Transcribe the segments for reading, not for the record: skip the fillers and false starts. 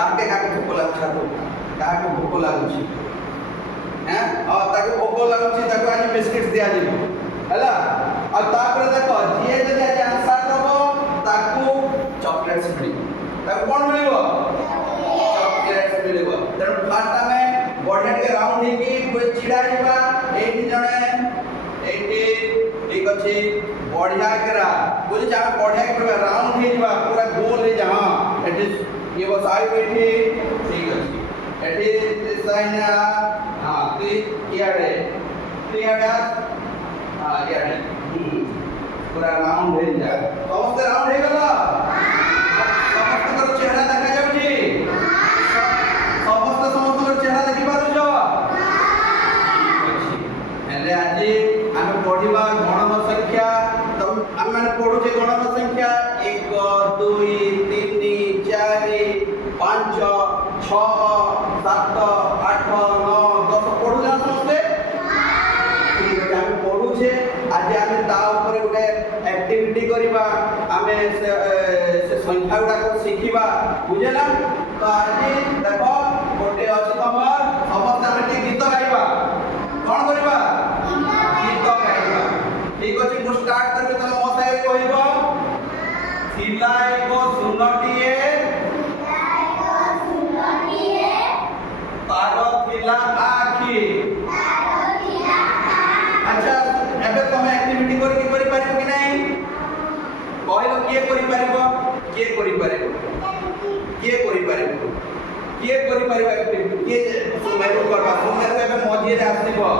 କାକେ କାକେ ଭୋକ ଲାଗୁଛି ହାତ କାହାକୁ ଭୋକ ଲାଗୁଛି ତାକୁ ଭୋକ ଲାଗୁଛି ତାକୁ ଆଜି ବିସ୍କିଟ୍ ଦିଆଯିବ ହେଲା। ଆଉ ତାପରେ ଦେଖ ଯିଏ ଯଦି ଆଜି ଆନ୍ସର ଦବ ତାକୁ ଚକୋଲେଟ୍ସ ମିଳିବ। ତାକୁ କ'ଣ ମିଳିବ? ଚକୋଲେଟ୍ସ ମିଳିବ। ତେଣୁ ଫାର୍ଷ୍ଟ ଆମେ ବଢିଆ ଟିକେ ରାଉଣ୍ଡ ହେଇକି ଛିଡ଼ା ଯିବା। ଏଇଠି ଜଣେ ଏଇଠି ଠିକ୍ ଅଛି ବଢିଆ କେରା ବୁଝିଛି ଆମେ ବଢିଆ କରିବା ରାଉଣ୍ଡ ହେଇଯିବା ପୁରା ଗୋଲ ହେଇଯା। ହଁ ଏଠି ଇଏ ବସାଇବ ଏଠି ଠିକ୍ ଅଛି ଏଠି ସାଇନା हाँ इयाडे इयाडा हाँ इयाडे पूरा राउंड हो जा समस्त राउंड हो गला समस्त कर चेहरा देखा जाउची समस्त कर चेहरा देखि पारु जो हेले आज हम पढिबा गणन संख्या तो हम माने पढुचे गणन संख्या 1 2 3 4 5 6 7 8 9 पढ़ुना समस्ते ठीक है हम पढ़ुचे आज हम ता ऊपर गोटे एक्टिविटी करबा हमें से संख्या गुडा को सिखिबा बुझेला। तो आज देखो गोटे अछि तमर समस्त हम गीत गाइबा कोन करबा गीत गाइबा ठीक अछि मु स्टार्ट करबे तम मो साथे कहइबो थिला एको सुनटिए तारो थिला अच्छा एबे तमे एक्टिविटी करी पारिबो कि नहीं कहलो किए करी पारिबो किए करी पारिबो किए करी पारिबो किए करी पारिबो एक्टिविटी किए सुमेरु करबा सुमेरु एबे मझी रे आसीबो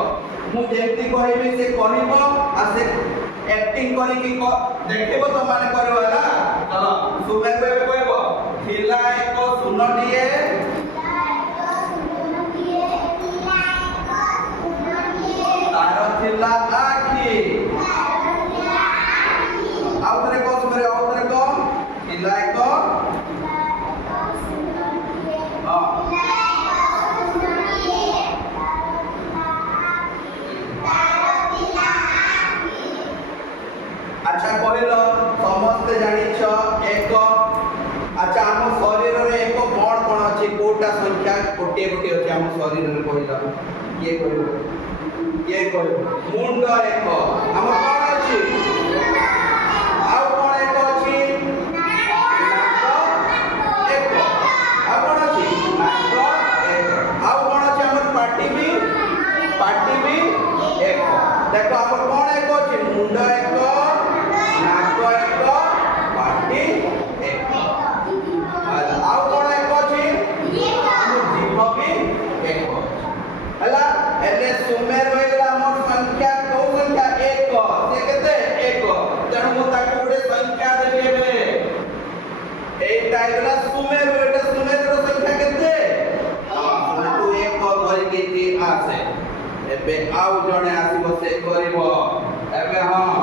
मु जेंती कहबी से कहबो आ से एक्टिंग करी कि देखिबो तो माने करबो ना चलो सुमेरु एबे कहबो थिला एको सुनटिए तारो थिला आखी आउतरे को सुमरे आउतरे को थिला एको हां अच्छा कहलो समस्त जानिछ एक अच्छा हम शरीर रे एक कोन अछि कोटा संख्या कोटे कोटे अछि हम शरीर रे कहलो ये कहलो ये कहलो मुंड एक हम कोन अछि आउ कोन एक अछि नाक एक आउ कोन अछि नाक एक आउ कोन अछि हमर पाटी भी एक देखो हमर कोन एक अछि मुंड एक नाक एक पाटी एक आउ कोन एक अछि जीभ भी एक हला एले सुमेर होइला हमर संख्या को संख्या 1 से केते 1 तेणु मु ताके गुडे संख्या देबे एबे एटा इला सुमेर एटा सुमेर रो संख्या केते तू 1 धरि के 3 आसे एबे आउ जणे आसीबो से करिवो एबे हां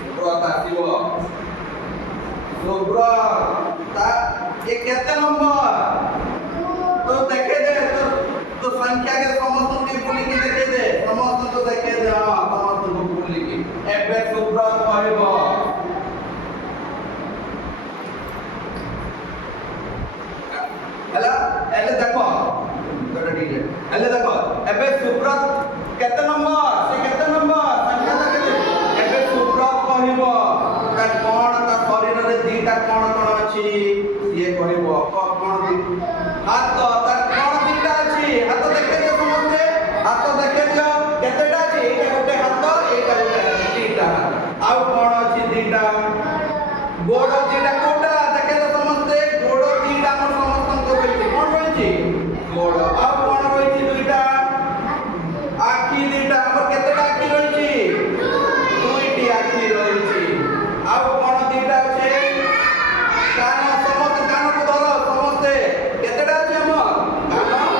सुब्रत आसीबो सुब्रत ता ये केते नंबर तो देखे दे तो संख्या के समस्त को बोली के देखे दे समस्त को देखे दे हां समस्त को बोली के एबे सुब्रत कहबो हला एले देखो तोरा डीजे एले देखो एबे सुब्रत केते नंबर से केते नंबर संख्या देखे दे एबे सुब्रत कहबो ता कोन ता शरीर रे दीटा कोन कोन अछि ये कहबो कोन हाथ ता कोन दीटा अछि हाथ देखे दियो समझे हाथ देखे दियो केतेटा अछि एटा गोटे हाथ एटा गोटे दीटा आउ कोन अछि दीटा गोड़ दीटा कोटा देखे तो समझते गोड़ दीटा हम समस्त को होइछि कोन होइछि गोड़ आउ कोन होइछि दुईटा आखी दीटा हमर केतेटा आखी होइछि दुईटी आखी होइछि आउ कोन दीटा अछि कान समस्त कान को धरो समझते केतेटा अछि हमर कान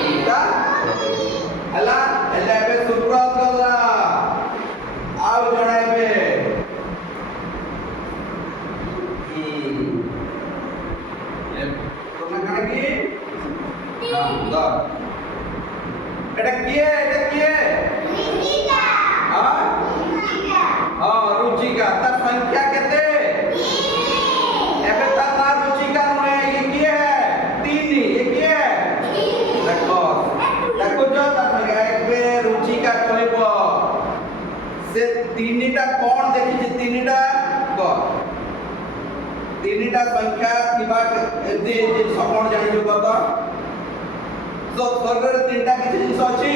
दीटा हला एले एबे सुब्रत गला आउ जणाइबे तुमने कहा कि हां एटा किए रुचिका हां हां रुचिका ता संख्या केते एबे ता रुचिका नय ये किए তিনটা সংখ্যা কিবা এতি সপন জানিছো কত তো স্বর্গরে তিনটা কিছু জিনিস আছে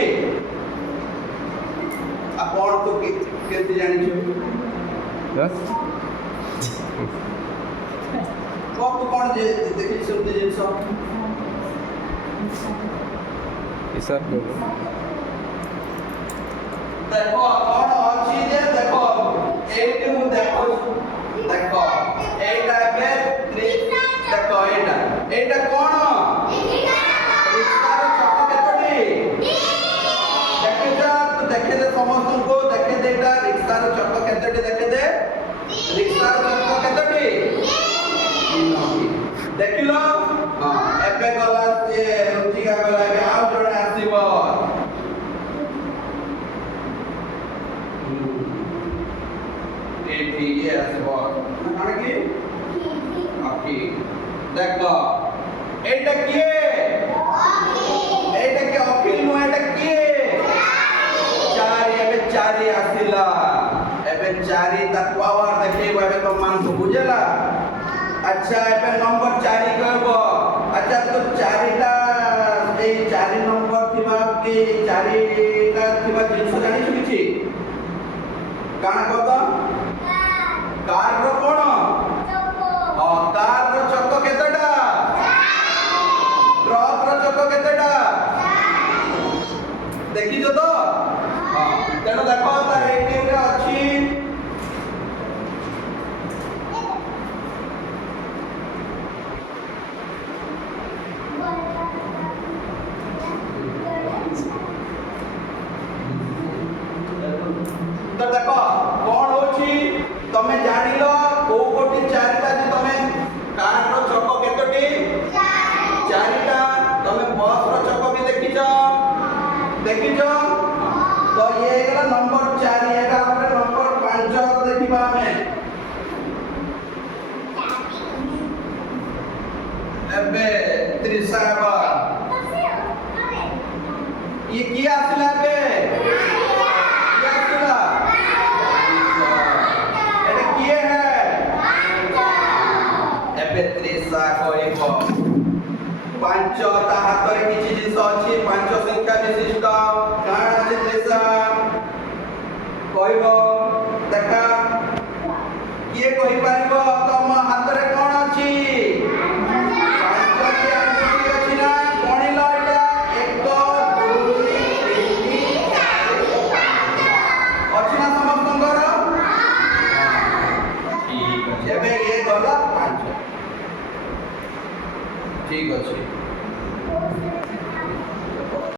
আপন তো কেতে জানিছো কত কোন যে দেখি শুনতে জিনিস হিসাব করব দেখো কোন আছে যে দেখো এইটি মু দেখো দেখো এইটা কে দেখো এইটা কোন রিক্সার চক কেতটি দেখে যা তো দেখে দে সমস্তଙ୍କୁ দেখে দে এটা রিক্সার চক কেতটি দেখে দে রিক্সার চক কেতটি ଦେଖିଲ ଏବେ ଗଲା ସେ ରୁଚିକା ଗଲା ଏବେ ଆଉ ଜଣେ ଆସିବ ଏଠି ଇଏ ଆସିବ କଣ କି ଅଖି ଦେଖ ଏଇଟା କିଏ ଏଇଟା କି ଅଖିଲ ନୁହଁ ଏଇଟା କିଏ ଚାରି ଏବେ ଚାରି ଆସିଲା ଏବେ ଚାରି ତା ପାୱାର ଦେଖେଇବ ଏବେ ତମମାନଙ୍କୁ ବୁଝିଲା अच्छा एबे नंबर 4 कहबो अच्छा तो 4टा ए 4 नंबर थिबा के 4टा थिबा जिंस जानि छु किछि काना कहत कार रो कोन चक्को कार रो चक्को केतटा ट्रक रो चक्को केतटा देखि जो तो हां तेनो देखो त रेटिंग रे अछि तो देखो कौन होची तमे जानिलो को कोटी चारिटा जे तमे कार रो चक्को केतोटी चारिटा तमे बस रो चक्को भी देखिছো तो ये गला नंबर 4 एटा हमरे नंबर 5 देखिबा हमें एबे त्रिसाबा ये की आसला बे त्रिशा कहब पांच ता हाथ में किसी जिस अच्छी पांच संख्या विशिष्ट काण अछि त्रिशा कहब देखा किए कहि पारिबो तम हाथ रे कोन अछि पांचटी आंगुठी अछि ना गणिलो एटा 1 2 3 4 अछि ना समस्तंगर ठीक अछि एबे ये गला 5 ठीक अछि